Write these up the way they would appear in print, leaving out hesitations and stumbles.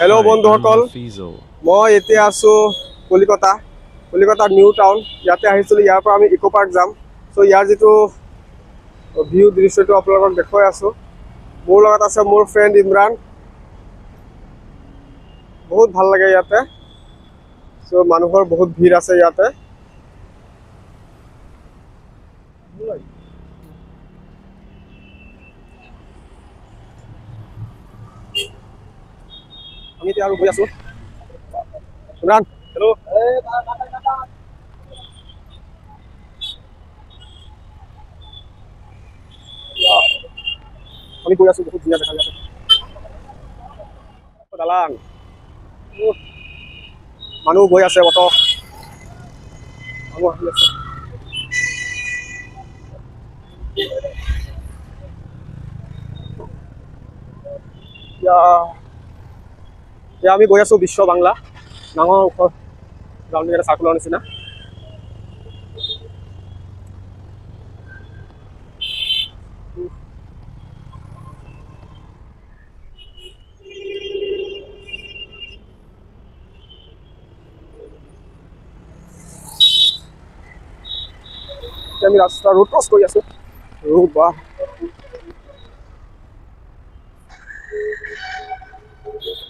hello बंधुসকল मैं এতিয়া আছো কলিকতা কলিকতাৰ নিউ টাউন ইয়াতে আহিছিলো ইয়াৰ পৰা আমি ইকো পাৰ্ক যাম সো ইয়াৰ যেটো ভিউ দৃশ্যটো আপোনালোকক দেখাই আছো মোৰ লগত আছে মোৰ ফ্ৰেন্ড ইমৰান বহুত ভাল লাগে ইয়াতে সো মানুহৰ বহুত ভিৰ আছে ইয়াতে আমি এতিয়া আৰু গৈ আছো ইমৰান হেল্ল আমি গৈ আছো বহুত ধুনীয়া দেখা যাচ্ছে দালান মানুহ গৈ আছে অটো মানুহ আহি আছে या আমি গৈ আছো বিশ্ব বাংলা ডাঙৰ গ্ৰাউণ্ড এটা সাৰ্কুলৰ নিচিনা আমি ৰাস্তা ৰোড ক্ৰস কৰি আছো ৰোড বা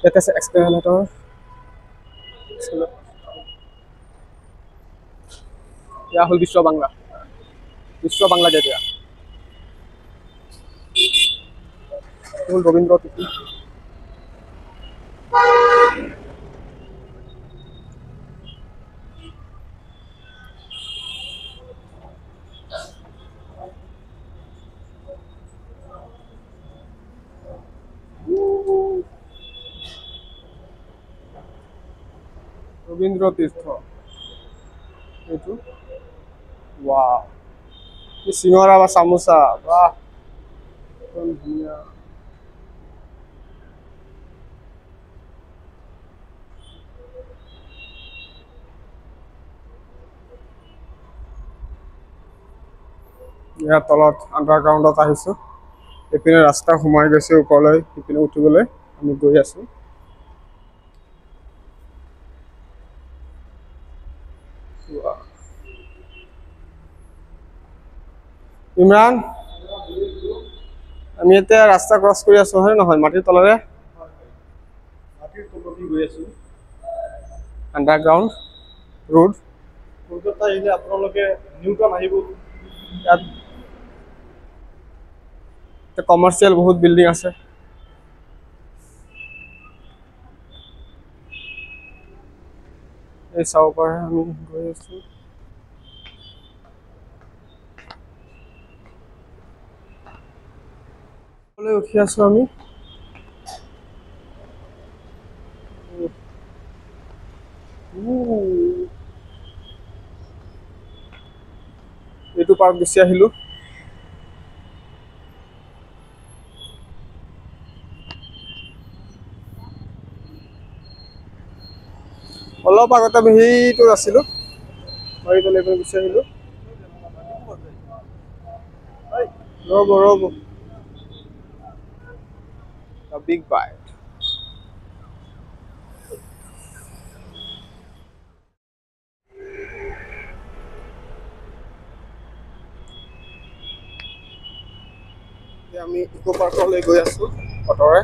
এটা আছে এক্সপ্লেনেটৰ ইয়া হল বিশ্ব বাংলা যেটা হল ৰবীন্দ্ৰ তিথি ৰবীন্দ্ৰ তীৰ্থ এইটো ওয়াও এই সিঙ্গৰা বা সামোসা বাহ কোন ধুনীয়া ইয়াৰ তলত আন্ডাৰগ্ৰাউণ্ডত আহিছো এপিনে ৰাস্তা সোমাই গৈছে ওপৰলৈ এপিনে উঠিবলৈ আমি গৈ আছো ইমৰান আমি এতিয়া ৰাস্তা ক্ৰছ কৰি আছো হয় নহয় মাটিৰ তলৰে গৈ আছো আন্ডাৰগ্ৰাউণ্ড ৰোড কলকাতা আহিলে আপোনালোকে নিউ টাউন আহিব ইয়াত কমাৰ্চিয়েল বহুত বিল্ডিং আছে এই চাব পাৰে আমি গৈ আছো উঠি আছো আমি এইটো পাৰ্ক গুচি আহিলো অলপ আগতে আমি সেইটো আছিলো বাৰীটো লেভেল গুচি আহিলো ৰব a big bite আমি ইকো পাৰ্কলৈ গৈ আছো অটৰে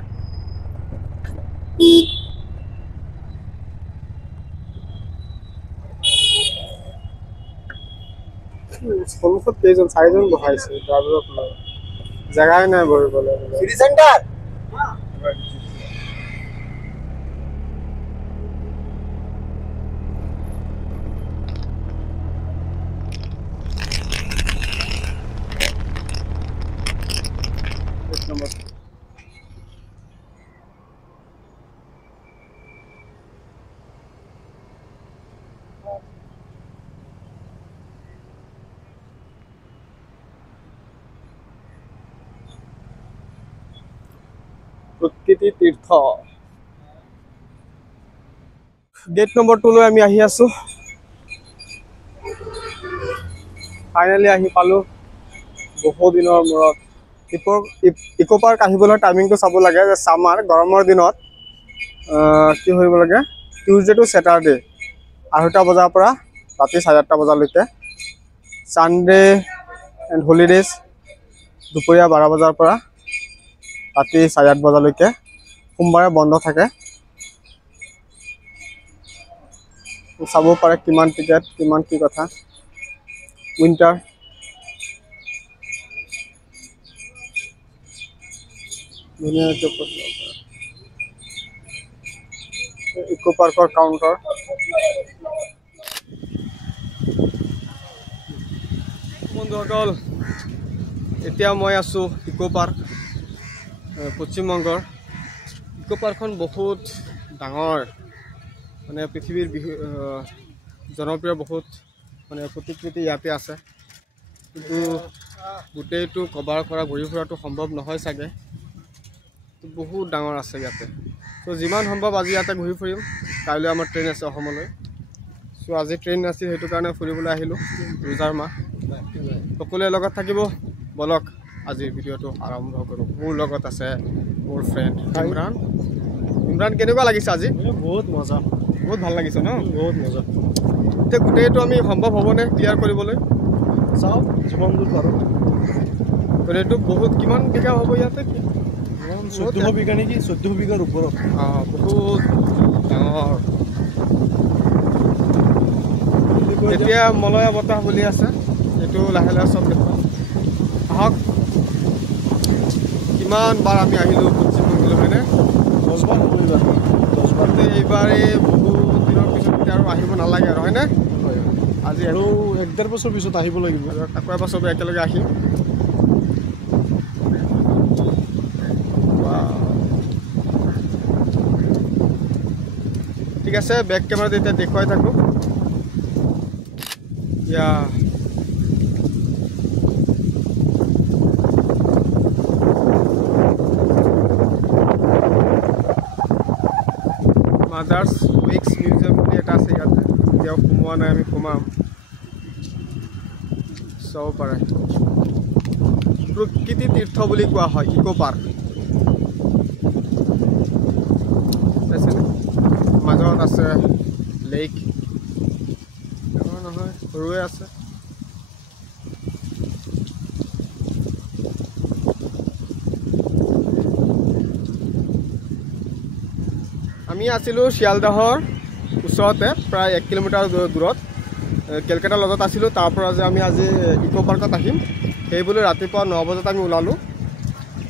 সন্মুখত কেইজন চাৰিজন বহাইছে ড্ৰাইভাৰক লৈ জেগাই নাই বহিবলৈ চিটি চেণ্টাৰ প্ৰকৃতি তীৰ্থ গেট নম্বৰ 2 লৈ আমি আহি আছো ফাইনালি আহি পালো বহু দিনৰ মূৰত ইকো পাৰ্ক আহিবলৈ টাইমিংটো চাব লাগে যে সামাৰ গৰমৰ দিনত কি কৰিব লাগে টিউজডে টু ছেটাৰডে 8টা বজাৰ পৰা ৰাতি 8:30টা বজালৈকে ছানডে এণ্ড হলিডেজ দুপৰীয়া 12 বজাৰ পৰা ৰাতি 8:30 বজালৈকে সোমবাৰে বন্ধ থাকে চাব পাৰে কিমান টিকেট কিমান কি কথা উইন্টাৰ ইকো পাৰ্কৰ কাউণ্টাৰ বন্ধুসকল এতিয়া মই আছোঁ ইকো পাৰ্ক পশ্চিমবংগৰ ইকো পাৰ্কখন বহুত ডাঙৰ মানে পৃথিৱীৰ জনপ্ৰিয় বহুত মানে প্ৰতিকৃতি ইয়াতে আছে কিন্তু গোটেইটো কভাৰ কৰা ঘূৰি ফুৰাটো সম্ভৱ নহয় চাগে বহুত ডাঙৰ আছে ইয়াতে তো যিমান সম্ভৱ আজি ইয়াতে ঘূৰি ফুৰিম কাইলৈ আমাৰ ট্ৰেইন আছে অসমলৈ তো আজি ট্ৰেইন আছিল সেইটো কাৰণে ফুৰিবলৈ আহিলোঁ ৰোজাৰ মাহ সকলোৱে লগত থাকিব বলক আজিৰ ভিডিঅ'টো আৰম্ভ কৰোঁ মোৰ লগত আছে মোৰ ফ্ৰেণ্ড ইমৰান কেনেকুৱা লাগিছে আজি বহুত মজা বহুত ভাল লাগিছে ন বহুত মজা এতিয়া গোটেইটো আমি সম্ভৱ হ'বনে ক্লিয়াৰ কৰিবলৈ চাওক যিমান দূৰ পাৰোঁ এইটো বহুত কিমান বিঘা হ'ব ইয়াতে 1400 বিঘা নেকি 1400 বিঘাৰ ওপৰত বহুত ডাঙৰ এতিয়া মলয়া বতাহ বুলি আছে এইটো লাহে লাহে চব দেখুৱাম আহক কিমান বাৰ আমি আহিলোঁ পশ্চিমবংগলৈ হয়নে 10 বাৰ এইবাৰ এই বহুত দিনৰ পিছত এতিয়া আৰু আহিব নালাগে আৰু হয়নে আজি আৰু 1.5 বছৰ পিছত আহিব লাগিব আকৌ এবাৰ চবে একেলগে আহিম ঠিক আছে বেক কেমেৰাত এতিয়া দেখুৱাই থাকোঁ ইয়া মাদাৰ্ছ উইক্স মিউজিয়াম বুলি এটা আছে ইয়াতে এতিয়াও সোমোৱা নাই আমি সোমাম চাব পাৰে প্ৰকৃতি তীৰ্থ বুলি কোৱা হয় ইকো পাৰ্ক মাজত আছে লেক ডাঙৰ নহয় সৰুৱে আছে আমি আছিলোঁ শিয়ালদাহৰ ওচৰতে প্ৰায় 1 কিলোমিটাৰ দূৰত কেলকাতাৰ লগত আছিলোঁ তাৰ পৰা যে আমি আজি ইকো পাৰ্কত আহিম সেইবুলি ৰাতিপুৱা 9 বজাত আমি ওলালোঁ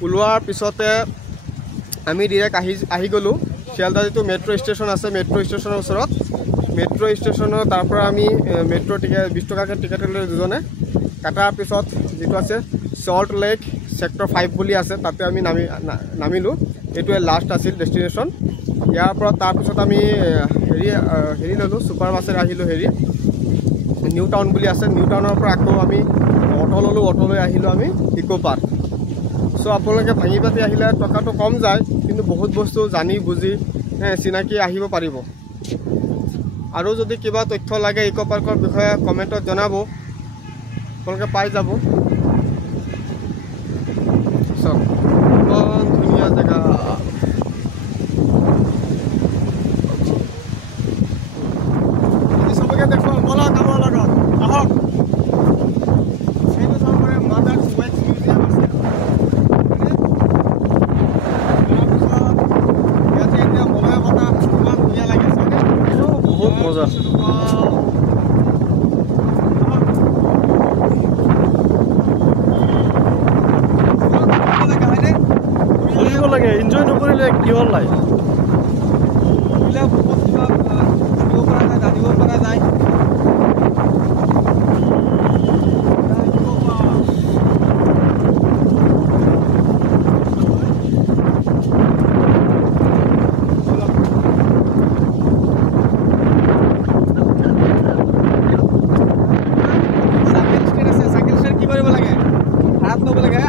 ওলোৱাৰ পিছতে আমি ডিৰেক্ট আহি গ'লোঁ শিয়ালদা যিটো মেট্ৰ' ষ্টেচন আছে মেট্ৰ' ষ্টেচনৰ ওচৰত মেট্ৰ' ষ্টেচনৰ তাৰ পৰা আমি মেট্ৰ' টিকেট 20 টকাকৈ টিকেট লৈ দুজনে কাটাৰ পিছত যিটো আছে চল্ট লেক ছেক্টৰ 5 বুলি আছে তাতে আমি নামিলোঁ এইটোৱে লাষ্ট আছিল ডেষ্টিনেশ্যন ইয়াৰ পৰা তাৰপিছত আমি হেৰি ল'লোঁ ছুপাৰ বাছেৰে আহিলোঁ নিউ টাউন বুলি আছে নিউ টাউনৰ পৰা আকৌ আমি অটো ল'লোঁ অটো লৈ আহিলোঁ আমি ইকো পাৰ্ক চ' আপোনালোকে ভাঙি পাতি আহিলে টকাটো কম যায় কিন্তু বহুত বস্তু জানি বুজি চিনাকি আহিব পাৰিব আৰু যদি কিবা তথ্য লাগে ইকো পাৰ্কৰ বিষয়ে কমেণ্টত জনাব আপোনালোকে পাই যাব চাওক ইমান ধুনীয়া জেগা চবকে দেখুৱাম ব'লক আমাৰ লগত আহক সেইটো চাব পাৰে মাদাৰ্ছ উইক্স মিউজিয়াম আছে বহুত মজা ফুৰিব লাগে এনজয় নকৰিলে কিহৰ লাইফ বহুত কিবা শিকিব পৰা যায় জানিব পৰা যায়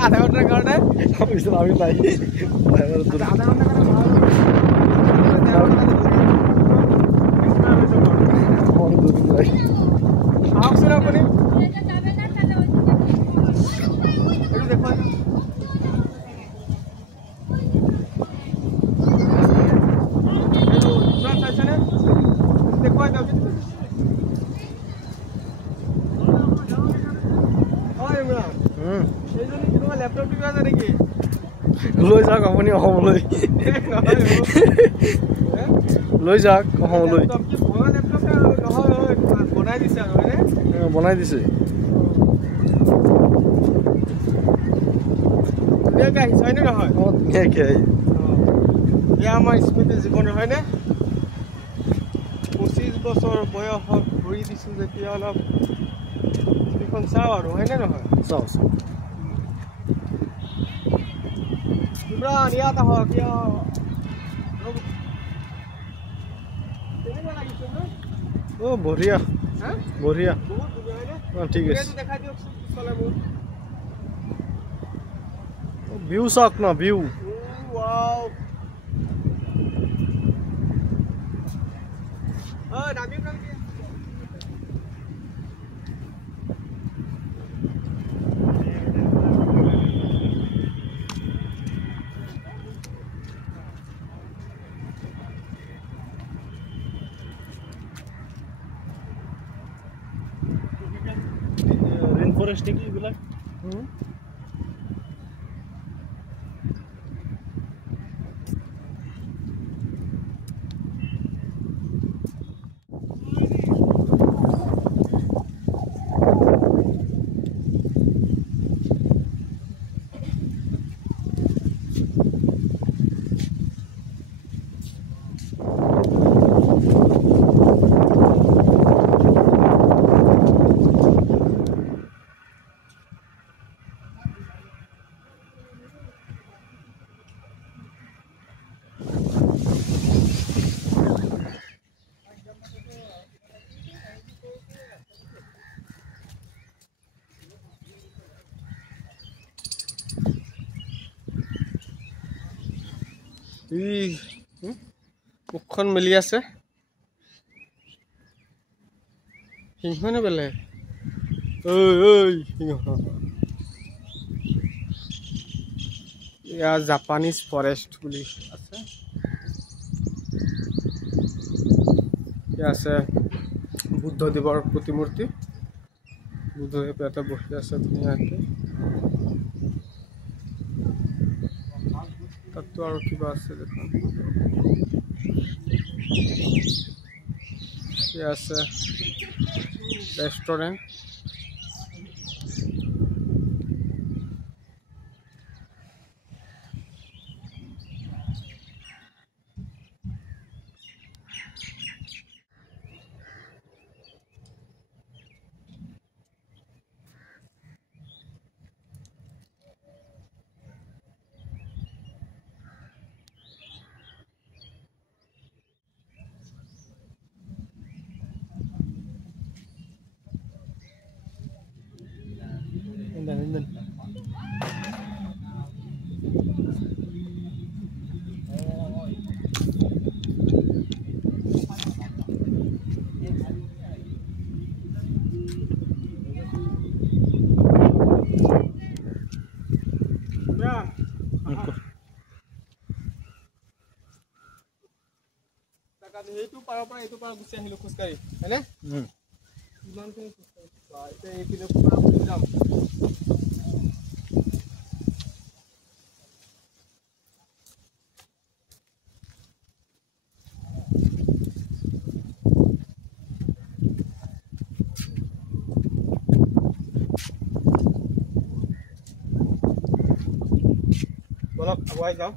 আধা ঘণ্টাৰ কাৰণে আমি পাই আহকচোন আপুনি লৈ যাওক আপুনি অসমলৈ লৈ যাওক অসমলৈ বনাই দিছে ধুনীয়াকৈ আহিছে হয়নে নহয় ধুনীয়াকৈ আহি এয়া আমাৰ স্মৃতি জীৱন হয়নে 25 বছৰ বয়সত ঘূৰি দিছোঁ যেতিয়া অলপ এখন চাওঁ আৰু হয়নে নহয় চাওঁ ইমৰান ইয়াত আহক কিয় কেনেকুৱা লাগিছে ন বঢ়িয়া বঢ়িয়া বহুত ধুনীয়া হয়নে ঠিক আছে দেখাই দিয়কচোন পিছফালে মোৰ ভিউ চাওক ন ভিউ ৱাও নামিম নামিম ৰেইন ফৰেষ্ট নেকি এইবিলাক মুখখন মেলি আছে সিংহ নে বেলেগ সিংহ এয়া জাপানিজ ফৰেষ্ট বুলি আছে এয়া আছে বুদ্ধদেৱৰ প্ৰতিমূৰ্তি বুদ্ধদেৱ ইয়াতে বহি আছে ধুনীয়াকৈ তাতো আৰু কিবা আছে দেখোন এয়া আছে ৰেষ্টুৰেণ্ট এইটো পাৰৰ পৰা এইটো পাৰ গুচি আহিলো খোজকাঢ়ি হয়নে ইমানখিনি খোজকাঢ়ি এতিয়া এইপিনে পৰা বুলি যাম বলক আগুৱাই যাওঁ